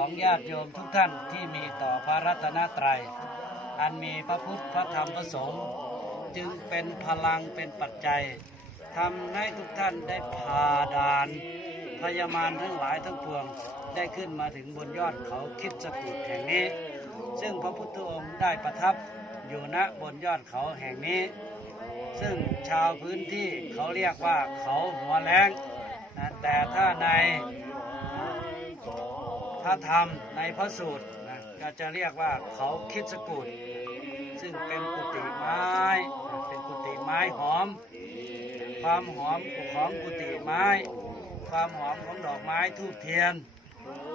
ของญาติโยมทุกท่านที่มีต่อพระรัตนตรัย อันมีพระพุทธพระธรรมพระสงฆ์จึงเป็นพลังเป็นปัจจัยทำให้ทุกท่านได้ผ่าด่านพยามารทั้งหลายทั้งปวงได้ขึ้นมาถึงบนยอดเขาคิดสกุลแห่งนี้ ซึ่งพระพุทธองค์ได้ประทับอยู่ณบนยอดเขาแห่งนี้ ซึ่งชาวพื้นที่เขาเรียกว่าเขาหัวแรงนะแต่ถ้าใน ระธรรมในพระสูตรนะก็จะเรียกว่าเขาคิดสกุลซึ่งเป็นกุฏิไม้เป็นกุฏิไม้หอม ความหอมของกุฏิไม้ ความหอมของดอกไม้ทูบเทียน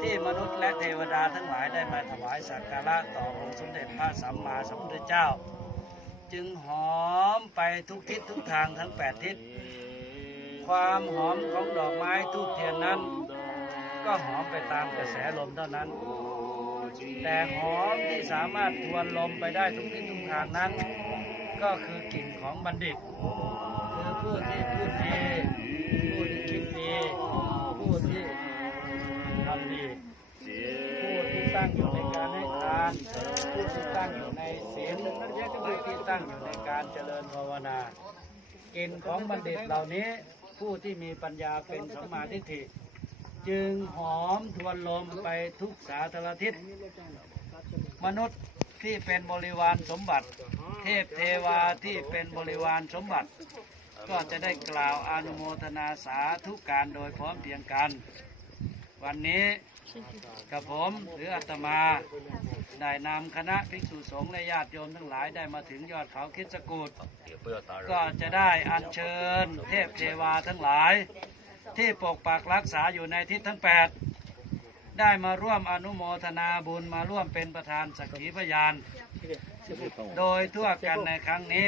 ที่มนุษย์และเทวดาทั้งหลายได้มาถวายสักการะต่อองค์สมเด็จพระสัมมาสัมพุทธเจ้า จึงหอมไปทุกทิศทุกทางทั้งแปดทิศความหอมของดอกไม้ทูบเทียนนั้น ก็หอมไปตามกระแสลมเท่านั้น แต่หอมที่สามารถทวนลมไปได้ทุกทิศทุกทางนั้น ก็คือกลิ่นของบัณฑิต คือผู้ที่พูดดีผู้ที่คิดดีผู้ที่ทำดีผู้ที่ตั้งอยู่ในการให้ทานผู้ที่ตั้งอยู่ในศีลผู้ที่ตั้งอยู่ในการเจริญภาวนากลิ่นของบัณฑิตเหล่านี้ผู้ที่มีปัญญาเป็นสัมมาทิฏฐิ จึงหอมทวนลมไปทุกสาธารทิศ มนุษย์ที่เป็นบริวารสมบัติ เทพเทวาที่เป็นบริวารสมบัติ ก็จะได้กล่าวอนุโมทนาสาธุการโดยพร้อมเพียงกัน วันนี้กับผมหรืออาตมาได้นำคณะภิกษุสงฆ์และญาติโยมทั้งหลายได้มาถึงยอดเขาคิดสกูดก็จะได้อัญเชิญเทพเทวาทั้งหลาย ที่ปกปักรักษาอยู่ในทิศทั้งแปดได้มาร่วมอนุโมทนาบุญมาร่วมเป็นประธานสักขีพยาน โดยทั่วกันในครั้งนี้